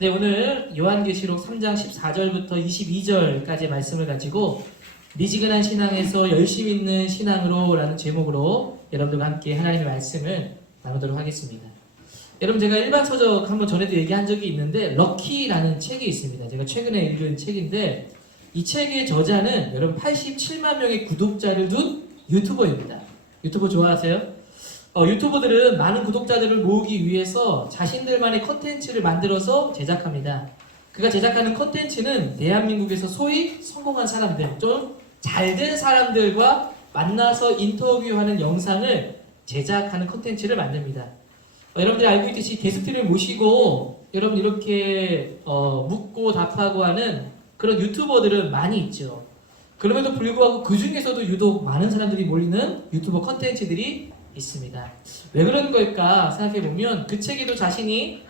네, 오늘 요한계시록 3장 14절부터 22절까지의 말씀을 가지고 미지근한 신앙에서 열심 있는 신앙으로 라는 제목으로 여러분들과 함께 하나님의 말씀을 나누도록 하겠습니다. 여러분, 제가 일반 서적 한번 전에도 얘기한 적이 있는데 럭키라는 책이 있습니다. 제가 최근에 읽은 책인데 이 책의 저자는 여러분 87만 명의 구독자를 둔 유튜버입니다. 유튜버 좋아하세요? 유튜버들은 많은 구독자들을 모으기 위해서 자신들만의 컨텐츠를 만들어서 제작합니다. 그가 제작하는 컨텐츠는 대한민국에서 소위 성공한 사람들, 좀 잘된 사람들과 만나서 인터뷰하는 영상을 제작하는 컨텐츠를 만듭니다. 여러분들이 알고 있듯이 게스트를 모시고 여러분 이렇게 묻고 답하고 하는 그런 유튜버들은 많이 있죠. 그럼에도 불구하고 그 중에서도 유독 많은 사람들이 몰리는 유튜버 컨텐츠들이 있습니다. 왜 그런 걸까 생각해보면 그 책에도 자신의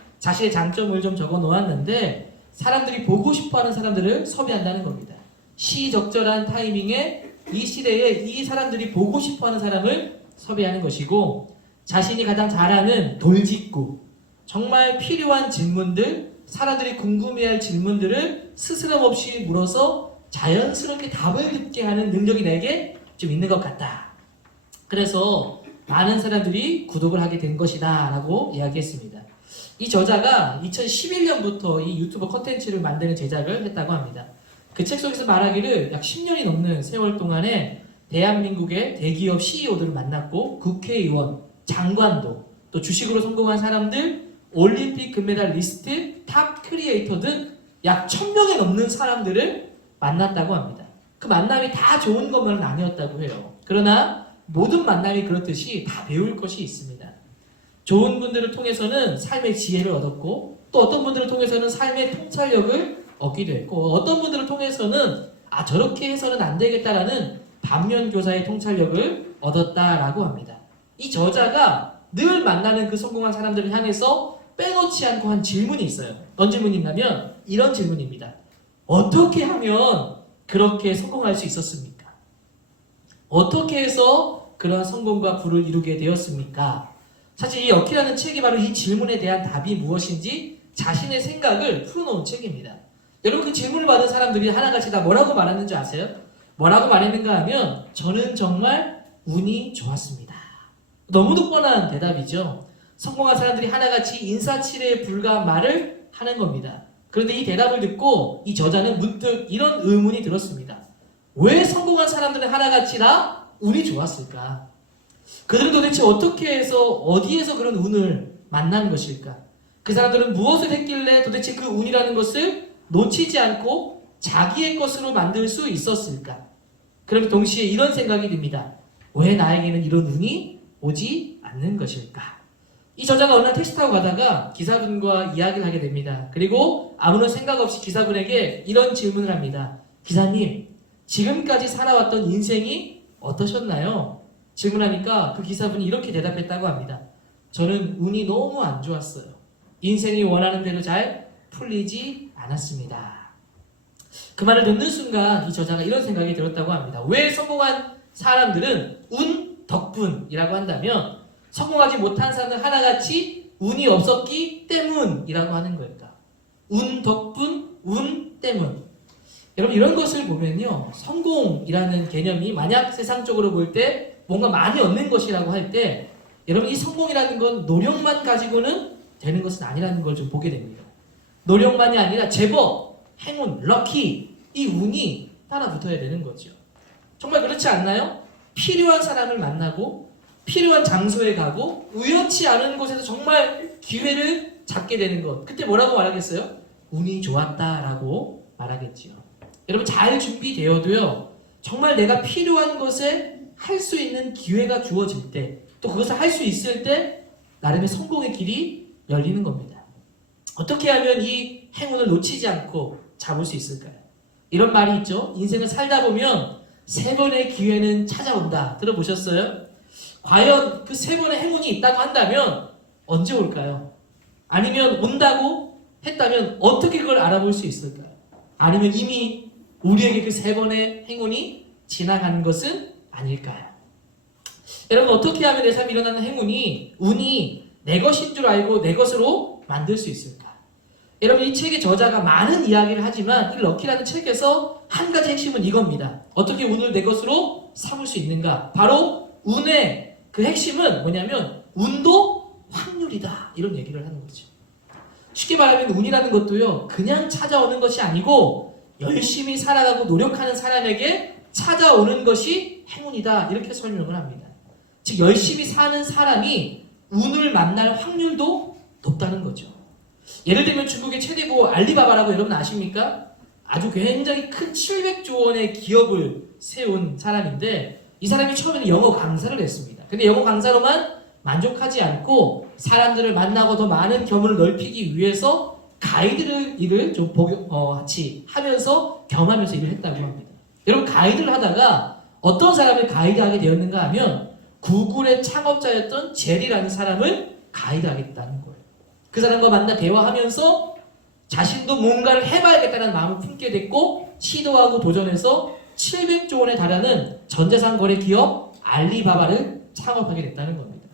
장점을 좀 적어 놓았는데 사람들이 보고 싶어하는 사람들을 섭외한다는 겁니다. 시적절한 타이밍에 이 시대에 이 사람들이 보고 싶어하는 사람을 섭외하는 것이고 자신이 가장 잘하는 돌직구, 정말 필요한 질문들, 사람들이 궁금해할 질문들을 스스럼 없이 물어서 자연스럽게 답을 듣게 하는 능력이 내게 좀 있는 것 같다. 그래서 많은 사람들이 구독을 하게 된 것이다 라고 이야기했습니다. 이 저자가 2011년부터 이 유튜버 컨텐츠를 만드는 제작을 했다고 합니다. 그 책 속에서 말하기를 약 10년이 넘는 세월 동안에 대한민국의 대기업 CEO들을 만났고 국회의원, 장관도, 또 주식으로 성공한 사람들, 올림픽 금메달리스트, 탑 크리에이터 등 약 1000명이 넘는 사람들을 만났다고 합니다. 그 만남이 다 좋은 것만은 아니었다고 해요. 그러나 모든 만남이 그렇듯이 다 배울 것이 있습니다. 좋은 분들을 통해서는 삶의 지혜를 얻었고 또 어떤 분들을 통해서는 삶의 통찰력을 얻기도 했고 어떤 분들을 통해서는 저렇게 해서는 안 되겠다라는 반면교사의 통찰력을 얻었다라고 합니다. 이 저자가 늘 만나는 그 성공한 사람들을 향해서 빼놓지 않고 한 질문이 있어요. 어떤 질문이냐면 이런 질문입니다. 어떻게 하면 그렇게 성공할 수 있었습니까? 어떻게 해서 그러한 성공과 부를 이루게 되었습니까? 사실 이 럭키라는 책이 바로 이 질문에 대한 답이 무엇인지 자신의 생각을 풀어놓은 책입니다. 여러분, 그 질문을 받은 사람들이 하나같이 다 뭐라고 말했는지 아세요? 뭐라고 말했는가 하면 저는 정말 운이 좋았습니다. 너무도 뻔한 대답이죠. 성공한 사람들이 하나같이 인사치레에 불과한 말을 하는 겁니다. 그런데 이 대답을 듣고 이 저자는 문득 이런 의문이 들었습니다. 왜 성공한 사람들은 하나같이 다 운이 좋았을까? 그들은 도대체 어떻게 해서 어디에서 그런 운을 만난 것일까? 그 사람들은 무엇을 했길래 도대체 그 운이라는 것을 놓치지 않고 자기의 것으로 만들 수 있었을까? 그럼 동시에 이런 생각이 듭니다. 왜 나에게는 이런 운이 오지 않는 것일까? 이 저자가 어느 날 택시 타고 가다가 기사분과 이야기를 하게 됩니다. 그리고 아무런 생각 없이 기사분에게 이런 질문을 합니다. 기사님, 지금까지 살아왔던 인생이 어떠셨나요? 질문하니까 그 기사분이 이렇게 대답했다고 합니다. 저는 운이 너무 안 좋았어요. 인생이 원하는 대로 잘 풀리지 않았습니다. 그 말을 듣는 순간 이 저자가 이런 생각이 들었다고 합니다. 왜 성공한 사람들은 운 덕분이라고 한다면 성공하지 못한 사람은 하나같이 운이 없었기 때문이라고 하는 걸까? 운 덕분, 운 때문. 여러분, 이런 것을 보면요, 성공이라는 개념이 만약 세상적으로 볼 때 뭔가 많이 얻는 것이라고 할 때 여러분, 이 성공이라는 건 노력만 가지고는 되는 것은 아니라는 걸 좀 보게 됩니다. 노력만이 아니라 제법, 행운, 럭키, 이 운이 따라 붙어야 되는 거죠. 정말 그렇지 않나요? 필요한 사람을 만나고 필요한 장소에 가고 우연치 않은 곳에서 정말 기회를 잡게 되는 것. 그때 뭐라고 말하겠어요? 운이 좋았다라고 말하겠지요. 여러분, 잘 준비되어도요, 정말 내가 필요한 것에 할 수 있는 기회가 주어질 때, 또 그것을 할 수 있을 때 나름의 성공의 길이 열리는 겁니다. 어떻게 하면 이 행운을 놓치지 않고 잡을 수 있을까요? 이런 말이 있죠. 인생을 살다 보면 3번의 기회는 찾아온다. 들어보셨어요? 과연 그 3번의 행운이 있다고 한다면 언제 올까요? 아니면 온다고 했다면 어떻게 그걸 알아볼 수 있을까요? 아니면 이미 우리에게 그 3번의 행운이 지나간 것은 아닐까요? 여러분, 어떻게 하면 내 삶에 일어나는 행운이, 운이 내 것인 줄 알고 내 것으로 만들 수 있을까? 여러분 이 책의 저자가 많은 이야기를 하지만 이 럭키라는 책에서 한 가지 핵심은 이겁니다. 어떻게 운을 내 것으로 삼을 수 있는가? 바로 운의 그 핵심은 뭐냐면 운도 확률이다. 이런 얘기를 하는 거죠. 쉽게 말하면 운이라는 것도요. 그냥 찾아오는 것이 아니고 열심히 살아가고 노력하는 사람에게 찾아오는 것이 행운이다. 이렇게 설명을 합니다. 즉 열심히 사는 사람이 운을 만날 확률도 높다는 거죠. 예를 들면 중국의 최대 부호 알리바바라고 여러분 아십니까? 아주 굉장히 큰 700조 원의 기업을 세운 사람인데 이 사람이 처음에는 영어 강사를 했습니다. 근데 영어 강사로만 만족하지 않고 사람들을 만나고 더 많은 견문을 넓히기 위해서 가이드를 일을 좀 같이 하면서 겸하면서 일을 했다고 합니다. 여러분 가이드를 하다가 어떤 사람을 가이드하게 되었는가 하면 구글의 창업자였던 제리라는 사람을 가이드하겠다는 거예요. 그 사람과 만나 대화하면서 자신도 뭔가를 해봐야겠다는 마음을 품게 됐고 시도하고 도전해서 700조 원에 달하는 전자상 거래 기업 알리바바를 창업하게 됐다는 겁니다.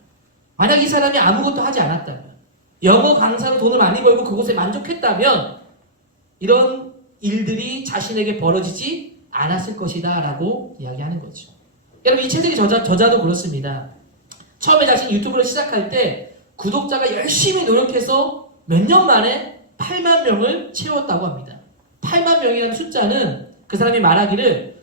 만약 이 사람이 아무것도 하지 않았다면 영어 강사로 돈을 많이 벌고 그곳에 만족했다면 이런 일들이 자신에게 벌어지지 않았을 것이다 라고 이야기하는 거죠. 여러분 이 책의 저자도 그렇습니다. 처음에 자신이 유튜브를 시작할 때 구독자가 열심히 노력해서 몇 년 만에 8만 명을 채웠다고 합니다. 8만 명이라는 숫자는 그 사람이 말하기를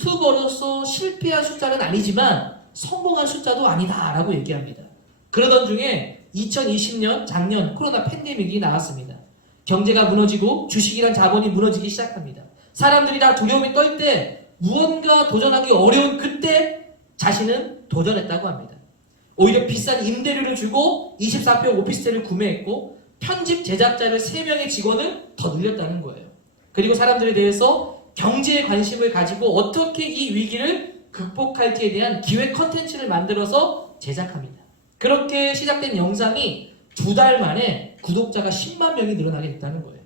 유튜버로서 실패한 숫자는 아니지만 성공한 숫자도 아니다 라고 얘기합니다. 그러던 중에 2020년 작년 코로나 팬데믹이 나왔습니다. 경제가 무너지고 주식이란 자본이 무너지기 시작합니다. 사람들이 다 두려움에 떨 때 무언가 도전하기 어려운 그때 자신은 도전했다고 합니다. 오히려 비싼 임대료를 주고 24평 오피스텔을 구매했고 편집 제작자를 3명의 직원을 더 늘렸다는 거예요. 그리고 사람들에 대해서 경제에 관심을 가지고 어떻게 이 위기를 극복할지에 대한 기획 컨텐츠를 만들어서 제작합니다. 그렇게 시작된 영상이 2달 만에 구독자가 10만 명이 늘어나게 됐다는 거예요.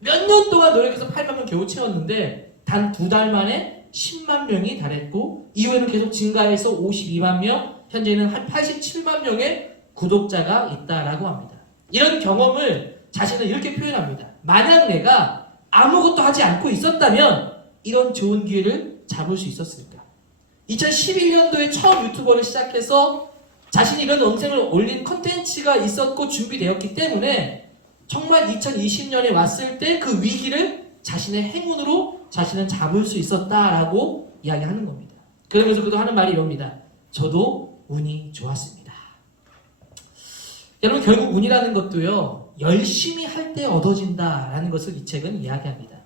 몇 년 동안 노력해서 8만 명 겨우 채웠는데 단 2달 만에 10만 명이 달했고 이후에는 계속 증가해서 52만 명, 현재는 한 87만 명의 구독자가 있다라고 합니다. 이런 경험을 자신은 이렇게 표현합니다. 만약 내가 아무것도 하지 않고 있었다면 이런 좋은 기회를 잡을 수 있었을까? 2011년도에 처음 유튜버를 시작해서 자신이 이런 영상을 올린 컨텐츠가 있었고 준비되었기 때문에 정말 2020년에 왔을 때 그 위기를 자신의 행운으로 자신은 잡을 수 있었다라고 이야기하는 겁니다. 그러면서 그도 하는 말이 이럽니다. 저도 운이 좋았습니다. 여러분 결국 운이라는 것도요. 열심히 할 때 얻어진다라는 것을 이 책은 이야기합니다.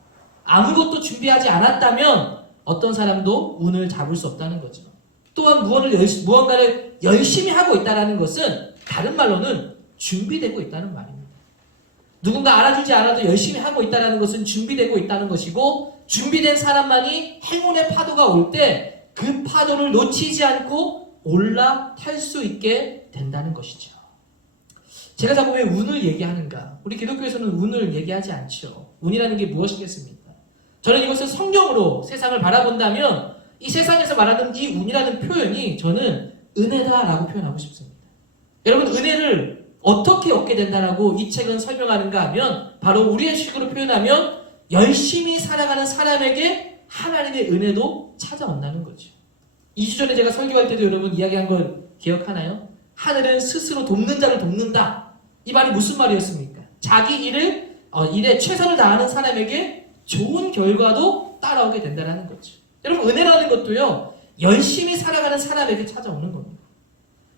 아무것도 준비하지 않았다면 어떤 사람도 운을 잡을 수 없다는 거죠. 또한 무언가를 열심히 하고 있다는 것은 다른 말로는 준비되고 있다는 말입니다. 누군가 알아주지 않아도 열심히 하고 있다는 것은 준비되고 있다는 것이고 준비된 사람만이 행운의 파도가 올 때 그 파도를 놓치지 않고 올라탈 수 있게 된다는 것이죠. 제가 자꾸 왜 운을 얘기하는가? 우리 기독교에서는 운을 얘기하지 않죠. 운이라는 게 무엇이겠습니까? 저는 이것을 성경으로 세상을 바라본다면 이 세상에서 말하는 이 운이라는 표현이 저는 은혜다라고 표현하고 싶습니다. 여러분 은혜를 어떻게 얻게 된다라고 이 책은 설명하는가 하면 바로 우리의 식으로 표현하면 열심히 살아가는 사람에게 하나님의 은혜도 찾아온다는 거죠. 2주 전에 제가 설교할 때도 여러분 이야기한 걸 기억하나요? 하늘은 스스로 돕는 자를 돕는다. 이 말이 무슨 말이었습니까? 자기 일에 최선을 다하는 사람에게 좋은 결과도 따라오게 된다는 거죠. 여러분 은혜라는 것도요. 열심히 살아가는 사람에게 찾아오는 겁니다.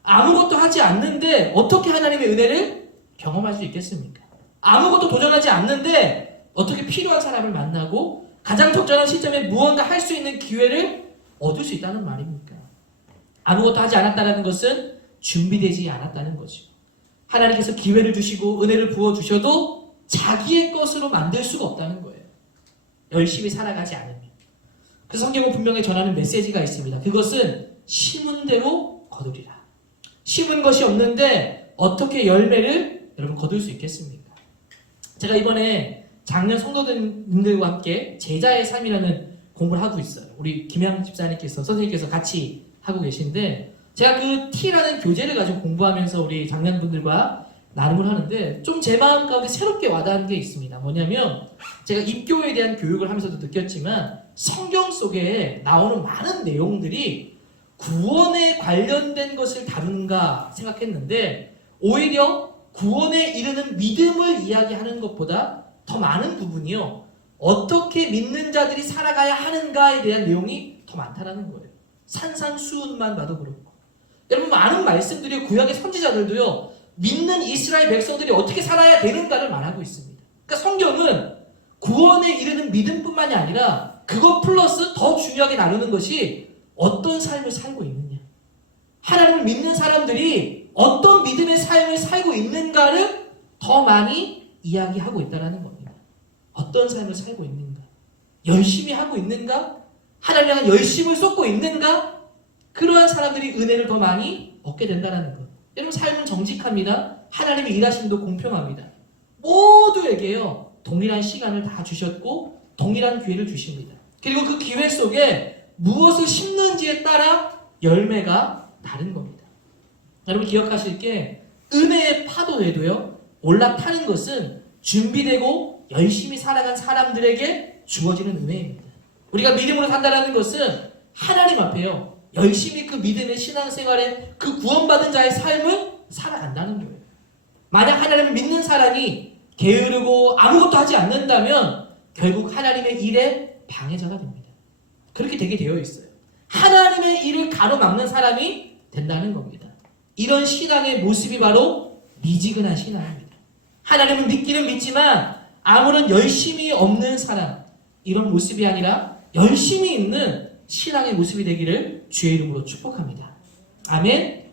아무것도 하지 않는데 어떻게 하나님의 은혜를 경험할 수 있겠습니까? 아무것도 도전하지 않는데 어떻게 필요한 사람을 만나고 가장 적절한 시점에 무언가 할 수 있는 기회를 얻을 수 있다는 말입니까? 아무것도 하지 않았다는 것은 준비되지 않았다는 거죠. 하나님께서 기회를 주시고 은혜를 부어주셔도 자기의 것으로 만들 수가 없다는 거예요. 열심히 살아가지 않으면. 그 성경은 분명히 전하는 메시지가 있습니다. 그것은 심은 대로 거두리라. 심은 것이 없는데 어떻게 열매를 여러분 거둘 수 있겠습니까? 제가 이번에 작년 성도들과 함께 제자의 삶이라는 공부를 하고 있어요. 우리 김양 집사님께서 선생님께서 같이 하고 계신데 제가 그 T라는 교재를 가지고 공부하면서 우리 장년분들과 나눔을 하는데 좀 제 마음 가운데 새롭게 와닿은 게 있습니다. 뭐냐면 제가 입교에 대한 교육을 하면서도 느꼈지만 성경 속에 나오는 많은 내용들이 구원에 관련된 것을 다룬가 생각했는데 오히려 구원에 이르는 믿음을 이야기하는 것보다 더 많은 부분이요. 어떻게 믿는 자들이 살아가야 하는가에 대한 내용이 더 많다는 거예요. 산상수훈만 봐도 그렇고. 여러분 많은 말씀들이 구약의 선지자들도요. 믿는 이스라엘 백성들이 어떻게 살아야 되는가를 말하고 있습니다. 그러니까 성경은 구원에 이르는 믿음뿐만이 아니라 그것 플러스 더 중요하게 나누는 것이 어떤 삶을 살고 있느냐. 하나님을 믿는 사람들이 어떤 믿음의 삶을 살고 있는가를 더 많이 이야기하고 있다는 겁니다. 어떤 삶을 살고 있는가? 열심히 하고 있는가? 하나님을 향한 열심을 쏟고 있는가? 그러한 사람들이 은혜를 더 많이 얻게 된다는 것. 여러분 삶은 정직합니다. 하나님의 일하심도 공평합니다. 모두에게요 동일한 시간을 다 주셨고 동일한 기회를 주십니다. 그리고 그 기회 속에 무엇을 심는지에 따라 열매가 다른 겁니다. 여러분 기억하실 게 은혜의 파도에도요 올라타는 것은 준비되고 열심히 살아간 사람들에게 주어지는 은혜입니다. 우리가 믿음으로 산다는 것은 하나님 앞에요 열심히 그 믿음의 신앙생활에 그 구원받은 자의 삶을 살아간다는 거예요. 만약 하나님을 믿는 사람이 게으르고 아무것도 하지 않는다면 결국 하나님의 일에 방해자가 됩니다. 그렇게 되게 되어 있어요. 하나님의 일을 가로막는 사람이 된다는 겁니다. 이런 신앙의 모습이 바로 미지근한 신앙입니다. 하나님을 믿기는 믿지만 아무런 열심이 없는 사람, 이런 모습이 아니라 열심히 있는 신앙의 모습이 되기를 주의 이름으로 축복합니다. 아멘.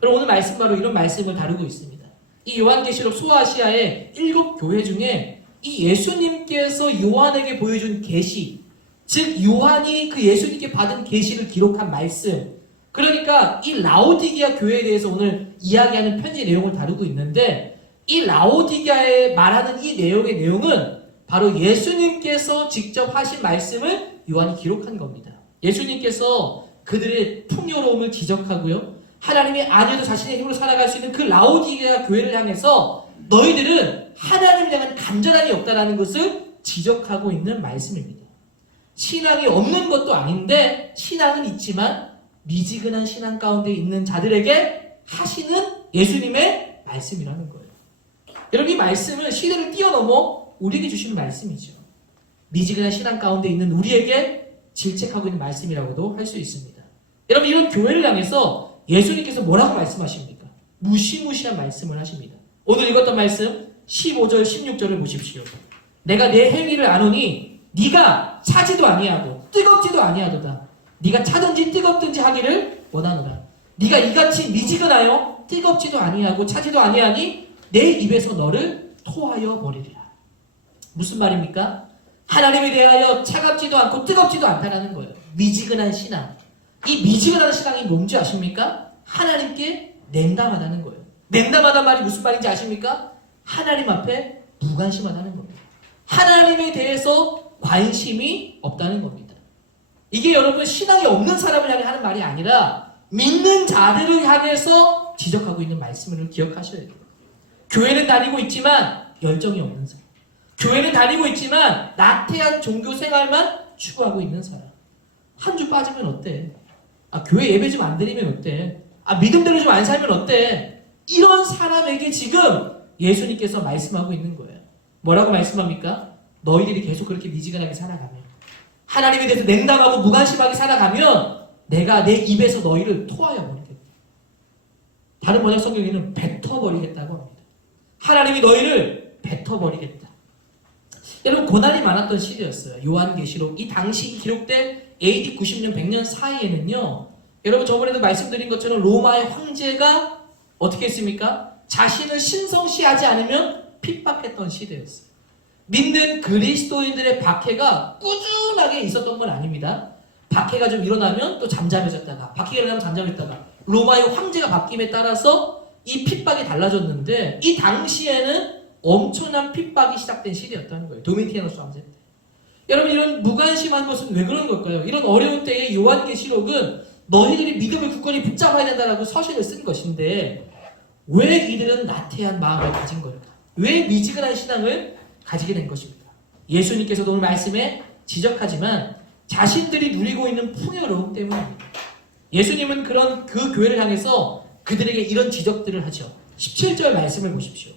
그럼 오늘 말씀 바로 이런 말씀을 다루고 있습니다. 이 요한계시록 소아시아의 7교회 중에 이 예수님께서 요한에게 보여준 계시, 즉 요한이 그 예수님께 받은 계시를 기록한 말씀, 그러니까 이 라오디게아 교회에 대해서 오늘 이야기하는 편지 내용을 다루고 있는데 이 라오디게아에 말하는 이 내용은 바로 예수님께서 직접 하신 말씀을 요한이 기록한 겁니다. 예수님께서 그들의 풍요로움을 지적하고요. 하나님이 아니어도 자신의 힘으로 살아갈 수 있는 그 라오디게아 교회를 향해서 너희들은 하나님을 향한 간절함이 없다라는 것을 지적하고 있는 말씀입니다. 신앙이 없는 것도 아닌데 신앙은 있지만 미지근한 신앙 가운데 있는 자들에게 하시는 예수님의 말씀이라는 거예요. 여러분 이 말씀은 시대를 뛰어넘어 우리에게 주시는 말씀이죠. 미지근한 신앙 가운데 있는 우리에게 질책하고 있는 말씀이라고도 할 수 있습니다. 여러분 이런 교회를 향해서 예수님께서 뭐라고 말씀하십니까? 무시무시한 말씀을 하십니다. 오늘 읽었던 말씀 15절 16절을 보십시오. 내가 내 행위를 아노니 네가 차지도 아니하고 뜨겁지도 아니하도다. 네가 차든지 뜨겁든지 하기를 원하노라. 네가 이같이 미지근하여 뜨겁지도 아니하고 차지도 아니하니 내 입에서 너를 토하여 버리리라. 무슨 말입니까? 하나님에 대하여 차갑지도 않고 뜨겁지도 않다는 거예요. 미지근한 신앙. 이 미지근한 신앙이 뭔지 아십니까? 하나님께 냉담하다는 거예요. 냉담하다는 말이 무슨 말인지 아십니까? 하나님 앞에 무관심하다는 겁니다. 하나님에 대해서 관심이 없다는 겁니다. 이게 여러분 신앙이 없는 사람을 향해 하는 말이 아니라 믿는 자들을 향해서 지적하고 있는 말씀을 기억하셔야 돼요. 교회는 다니고 있지만 열정이 없는 사람. 교회는 다니고 있지만 나태한 종교 생활만 추구하고 있는 사람. 한 주 빠지면 어때? 교회 예배 좀 안 드리면 어때? 믿음대로 좀 안 살면 어때? 이런 사람에게 지금 예수님께서 말씀하고 있는 거예요. 뭐라고 말씀합니까? 너희들이 계속 그렇게 미지근하게 살아가면, 하나님에 대해서 냉담하고 무관심하게 살아가면 내가 내 입에서 너희를 토하여 버리겠다. 다른 번역 성경에는 뱉어버리겠다고 합니다. 하나님이 너희를 뱉어버리겠다. 여러분 고난이 많았던 시대였어요. 요한계시록 이 당시 기록된 AD 90년 100년 사이에는요. 여러분 저번에도 말씀드린 것처럼 로마의 황제가 어떻게 했습니까? 자신을 신성시하지 않으면 핍박했던 시대였어요. 믿는 그리스도인들의 박해가 꾸준하게 있었던 건 아닙니다. 박해가 좀 일어나면 또 잠잠해졌다가, 박해가 일어나면 잠잠했다가, 로마의 황제가 바뀜에 따라서 이 핍박이 달라졌는데 이 당시에는 엄청난 핍박이 시작된 시대였다는 거예요. 도미티아누스 황제 때. 여러분 이런 무관심한 것은 왜 그런 걸까요? 이런 어려운 때에 요한계시록은 너희들이 믿음을 굳건히 붙잡아야 된다라고 서신을 쓴 것인데 왜 이들은 나태한 마음을 가진 걸까? 왜 미지근한 신앙을 가지게 된 것입니까? 예수님께서도 오늘 말씀에 지적하지만 자신들이 누리고 있는 풍요로움 때문입니다. 예수님은 그런 그 교회를 향해서 그들에게 이런 지적들을 하죠. 17절 말씀을 보십시오.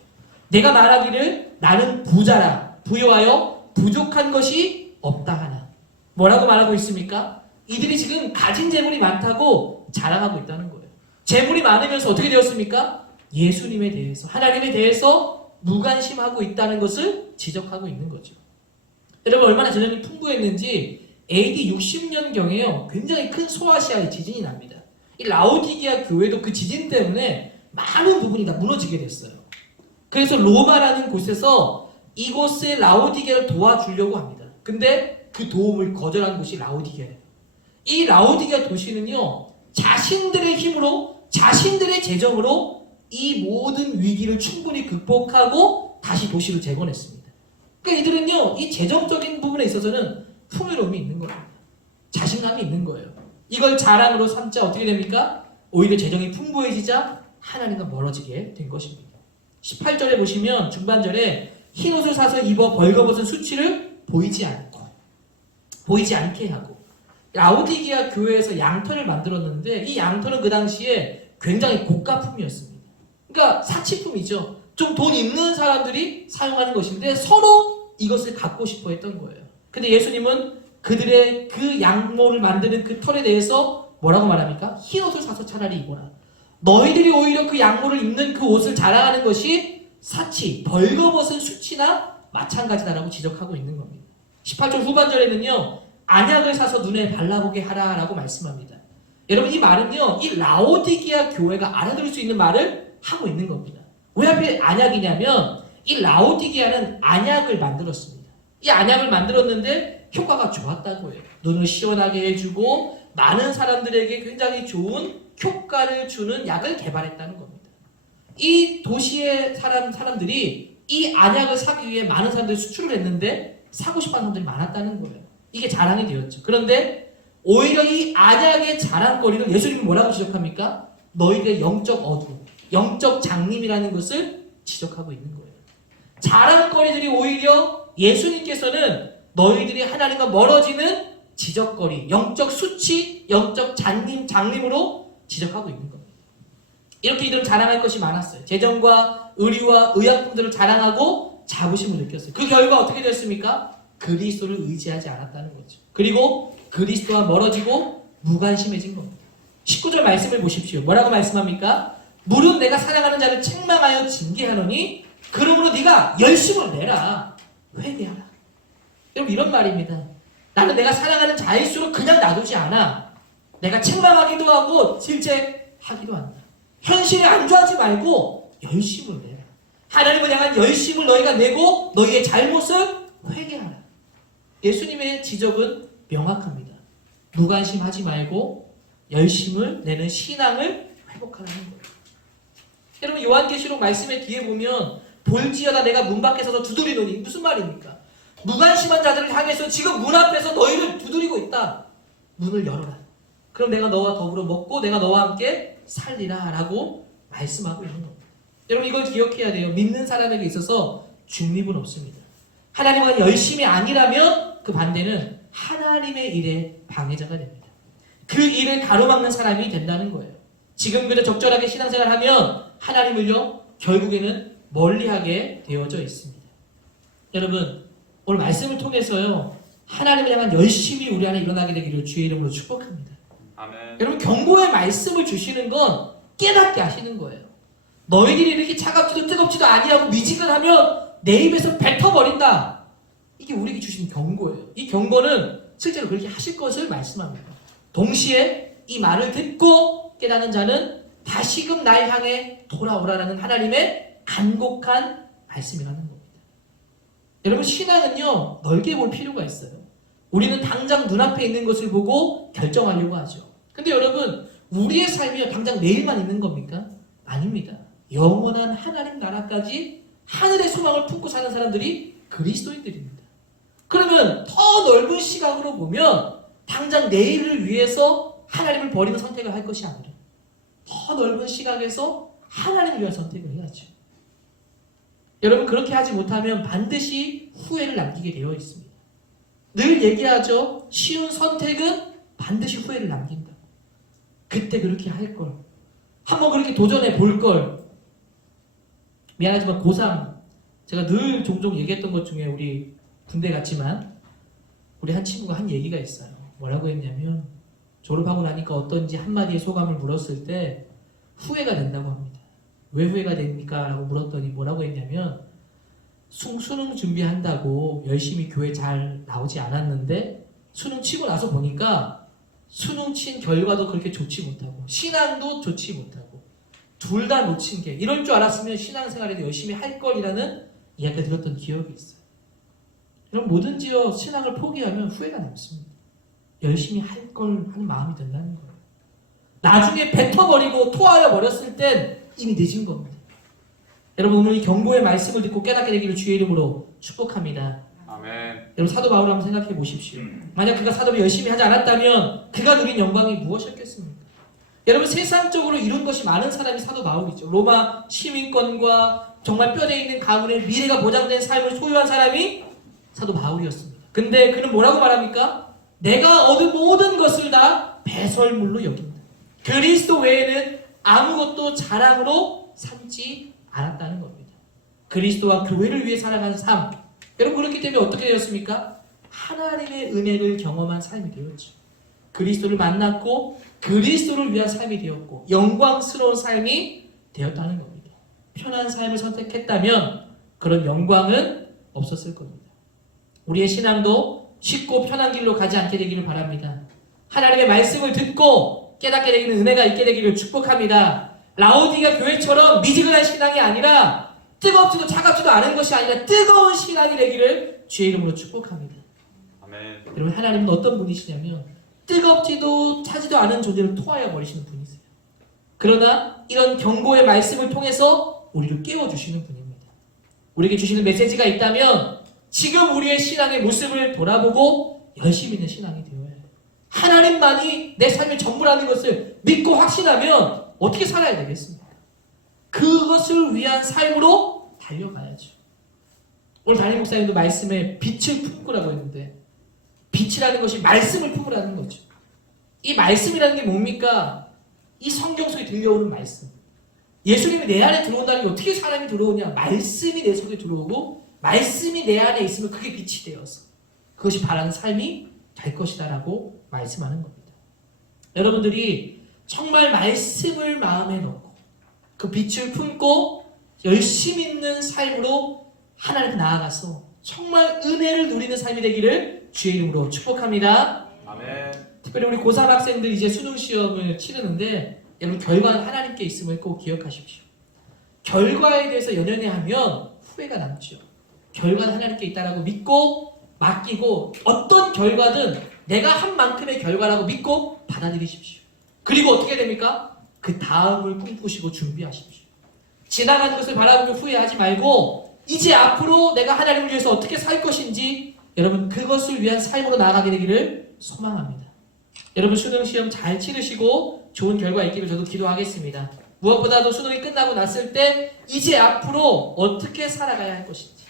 내가 말하기를 나는 부자라 부요하여 부족한 것이 없다 하나. 뭐라고 말하고 있습니까? 이들이 지금 가진 재물이 많다고 자랑하고 있다는 거예요. 재물이 많으면서 어떻게 되었습니까? 예수님에 대해서, 하나님에 대해서 무관심하고 있다는 것을 지적하고 있는 거죠. 여러분 얼마나 재정이 풍부했는지 AD 60년경에요. 굉장히 큰 소아시아의 지진이 납니다. 이 라오디게아 교회도 그 지진 때문에 많은 부분이 다 무너지게 됐어요. 그래서 로마라는 곳에서 이곳의 라오디게아를 도와주려고 합니다. 근데 그 도움을 거절한 곳이 라오디게아예요. 이 라오디게아 도시는요, 자신들의 힘으로, 자신들의 재정으로 이 모든 위기를 충분히 극복하고 다시 도시를 재건했습니다. 그러니까 이들은요, 이 재정적인 부분에 있어서는 풍요로움이 있는 겁니다. 자신감이 있는 거예요. 이걸 자랑으로 삼자 어떻게 됩니까? 오히려 재정이 풍부해지자 하나님과 멀어지게 된 것입니다. 18절에 보시면 중반절에 흰옷을 사서 입어 벌거벗은 수치를 보이지 않게 하고, 라오디게아 교회에서 양털을 만들었는데 이 양털은 그 당시에 굉장히 고가품이었습니다. 그러니까 사치품이죠. 좀 돈 있는 사람들이 사용하는 것인데 서로 이것을 갖고 싶어 했던 거예요. 근데 예수님은 그들의 그 양모를 만드는 그 털에 대해서 뭐라고 말합니까? 흰옷을 사서 차라리 입어라. 너희들이 오히려 그 양모를 입는 그 옷을 자랑하는 것이 사치, 벌거벗은 수치나 마찬가지다라고 지적하고 있는 겁니다. 18절 후반절에는요, 안약을 사서 눈에 발라보게 하라라고 말씀합니다. 여러분 이 말은요, 이 라오디게아 교회가 알아들을 수 있는 말을 하고 있는 겁니다. 왜 하필 안약이냐면 이 라오디게아는 안약을 만들었습니다. 이 안약을 만들었는데 효과가 좋았다고 해요. 눈을 시원하게 해주고 많은 사람들에게 굉장히 좋은 효과를 주는 약을 개발했다는 겁니다. 이 도시의 사람들이 이 안약을 사기 위해 많은 사람들이 수출을 했는데 사고 싶어하는 사람들이 많았다는 거예요. 이게 자랑이 되었죠. 그런데 오히려 이 안약의 자랑거리를 예수님이 뭐라고 지적합니까? 너희들의 영적 어두움, 영적 장님이라는 것을 지적하고 있는 거예요. 자랑거리들이 오히려 예수님께서는 너희들이 하나님과 멀어지는 지적거리, 영적 수치, 영적 장님으로 지적하고 있는 겁니다. 이렇게 이들은 자랑할 것이 많았어요. 재정과 의리와 의약품들을 자랑하고 자부심을 느꼈어요. 그 결과 어떻게 됐습니까? 그리스도를 의지하지 않았다는 거죠. 그리고 그리스도와 멀어지고 무관심해진 겁니다. 19절 말씀을 보십시오. 뭐라고 말씀합니까? 물은 내가 사랑하는 자를 책망하여 징계하노니 그러므로 네가 열심을 내라. 회개하라. 여러분 이런 말입니다. 나는 내가 사랑하는 자일수록 그냥 놔두지 않아. 내가 책망하기도 하고 질책하기도 한다. 현실에 안주하지 말고 열심을 내라. 하나님을 향한 열심을 너희가 내고 너희의 잘못을 회개하라. 예수님의 지적은 명확합니다. 무관심하지 말고 열심을 내는 신앙을 회복하라는 거예요. 여러분 요한계시록 말씀의 뒤에 보면 볼지어다 내가 문 밖에서 두드리노니 무슨 말입니까? 무관심한 자들을 향해서 지금 문 앞에서 너희를 두드리고 있다. 문을 열어라. 그럼 내가 너와 더불어 먹고 내가 너와 함께 살리라 라고 말씀하고 있는 겁니다. 여러분 이걸 기억해야 돼요. 믿는 사람에게 있어서 중립은 없습니다. 하나님과 열심이 아니라면 그 반대는 하나님의 일에 방해자가 됩니다. 그 일을 가로막는 사람이 된다는 거예요. 지금 그저 적절하게 신앙생활하면 하나님을요 결국에는 멀리하게 되어져 있습니다. 여러분 오늘 말씀을 통해서요 하나님을 향한 열심이 우리 안에 일어나게 되기를 주의 이름으로 축복합니다. 아멘. 여러분 경고의 말씀을 주시는 건 깨닫게 하시는 거예요. 너희들이 이렇게 차갑지도 뜨겁지도 아니하고 미지근하면 내 입에서 뱉어버린다. 이게 우리에게 주신 경고예요. 이 경고는 실제로 그렇게 하실 것을 말씀합니다. 동시에 이 말을 듣고 깨닫는 자는 다시금 날 향해 돌아오라라는 하나님의 간곡한 말씀이라는 겁니다. 여러분 신앙은요 넓게 볼 필요가 있어요. 우리는 당장 눈앞에 있는 것을 보고 결정하려고 하죠. 근데 여러분 우리의 삶이 당장 내일만 있는 겁니까? 아닙니다. 영원한 하나님 나라까지 하늘의 소망을 품고 사는 사람들이 그리스도인들입니다. 그러면 더 넓은 시각으로 보면 당장 내일을 위해서 하나님을 버리는 선택을 할 것이 아니라 더 넓은 시각에서 하나님을 위한 선택을 해야죠. 여러분 그렇게 하지 못하면 반드시 후회를 남기게 되어 있습니다. 늘 얘기하죠. 쉬운 선택은 반드시 후회를 남긴다. 그때 그렇게 할 걸. 한번 그렇게 도전해 볼 걸. 미안하지만 고3 제가 늘 종종 얘기했던 것 중에 우리 군대 갔지만 우리 한 친구가 한 얘기가 있어요. 뭐라고 했냐면 졸업하고 나니까 어떤지 한마디의 소감을 물었을 때 후회가 된다고 합니다. 왜 후회가 됩니까? 라고 물었더니 뭐라고 했냐면 수능 준비한다고 열심히 교회 잘 나오지 않았는데 수능 치고 나서 보니까 수능 친 결과도 그렇게 좋지 못하고 신앙도 좋지 못하고 둘 다 놓친 게 이럴 줄 알았으면 신앙생활에도 열심히 할 걸이라는 이야기를 들었던 기억이 있어요. 그럼 뭐든지요 신앙을 포기하면 후회가 남습니다. 열심히 할 걸 하는 마음이 든다는 거예요. 나중에 뱉어버리고 토하여 버렸을 땐 이미 늦은 겁니다. 여러분 오늘 이 경고의 말씀을 듣고 깨닫게 되기를 주의 이름으로 축복합니다. 아멘. 여러분 사도 바울을 한번 생각해 보십시오. 만약 그가 사도를 열심히 하지 않았다면 그가 누린 영광이 무엇이었겠습니까? 여러분 세상적으로 이룬 것이 많은 사람이 사도 바울이죠. 로마 시민권과 정말 뼈대 있는 가문의 미래가 보장된 삶을 소유한 사람이 사도 바울이었습니다. 근데 그는 뭐라고 말합니까? 내가 얻은 모든 것을 다 배설물로 여긴다. 그리스도 외에는 아무것도 자랑으로 삼지 않았다는 겁니다. 그리스도와 교회를 위해 살아가는 삶. 여러분 그렇기 때문에 어떻게 되었습니까? 하나님의 은혜를 경험한 삶이 되었죠. 그리스도를 만났고 그리스도를 위한 삶이 되었고 영광스러운 삶이 되었다는 겁니다. 편한 삶을 선택했다면 그런 영광은 없었을 겁니다. 우리의 신앙도 쉽고 편한 길로 가지 않게 되기를 바랍니다. 하나님의 말씀을 듣고 깨닫게 되기는 은혜가 있게 되기를 축복합니다. 라오디가 교회처럼 미지근한 신앙이 아니라 뜨겁지도 차갑지도 않은 것이 아니라 뜨거운 신앙이 되기를 주의 이름으로 축복합니다. 아멘. 여러분 하나님은 어떤 분이시냐면 뜨겁지도 차지도 않은 존재를 토하여 버리시는 분이세요. 그러나 이런 경고의 말씀을 통해서 우리를 깨워주시는 분입니다. 우리에게 주시는 메시지가 있다면 지금 우리의 신앙의 모습을 돌아보고 열심히 있는 신앙이 되어야 해요. 하나님만이 내 삶의 전부라는 것을 믿고 확신하면 어떻게 살아야 되겠습니까? 그것을 위한 삶으로 달려가야죠. 오늘 담임 목사님도 말씀에 빛을 품고라고 했는데 빛이라는 것이 말씀을 품으라는 거죠. 이 말씀이라는 게 뭡니까? 이 성경 속에 들려오는 말씀. 예수님이 내 안에 들어온다는 게 어떻게 사람이 들어오냐? 말씀이 내 속에 들어오고 말씀이 내 안에 있으면 그게 빛이 되어서 그것이 바라는 삶이 될 것이다라고 말씀하는 겁니다. 여러분들이 정말 말씀을 마음에 넣고 그 빛을 품고 열심히 있는 삶으로 하나님께 나아가서 정말 은혜를 누리는 삶이 되기를 주의 이름으로 축복합니다. 아멘. 특별히 우리 고3 학생들 이제 수능 시험을 치르는데 여러분 결과는 하나님께 있음을 꼭 기억하십시오. 결과에 대해서 연연해하면 후회가 남죠. 결과는 하나님께 있다라고 믿고 맡기고 어떤 결과든 내가 한 만큼의 결과라고 믿고 받아들이십시오. 그리고 어떻게 됩니까? 그 다음을 꿈꾸시고 준비하십시오. 지나간 것을 바라보며 후회하지 말고 이제 앞으로 내가 하나님을 위해서 어떻게 살 것인지 여러분 그것을 위한 삶으로 나아가게 되기를 소망합니다. 여러분 수능 시험 잘 치르시고 좋은 결과 있기를 저도 기도하겠습니다. 무엇보다도 수능이 끝나고 났을 때 이제 앞으로 어떻게 살아가야 할 것인지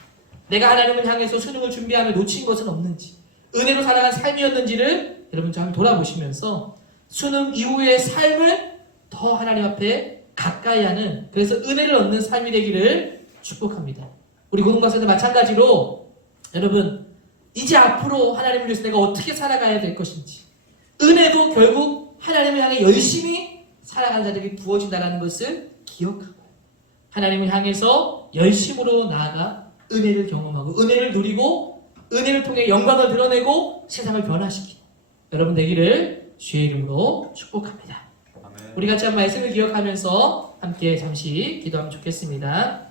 내가 하나님을 향해서 수능을 준비하며 놓친 것은 없는지 은혜로 살아간 삶이었는지를 여러분 좀 돌아보시면서 수능 이후의 삶을 더 하나님 앞에 가까이 하는 그래서 은혜를 얻는 삶이 되기를 축복합니다. 우리 고등학생들 마찬가지로 여러분 이제 앞으로 하나님을 위해서 내가 어떻게 살아가야 될 것인지 은혜도 결국 하나님을 향해 열심히 살아가는 자들에게 부어진다는 것을 기억하고 하나님을 향해서 열심으로 나아가 은혜를 경험하고 은혜를 누리고 은혜를 통해 영광을 드러내고 세상을 변화시키는 여러분 되기를 주의 이름으로 축복합니다. 아멘. 우리 같이 한 말씀을 기억하면서 함께 잠시 기도하면 좋겠습니다.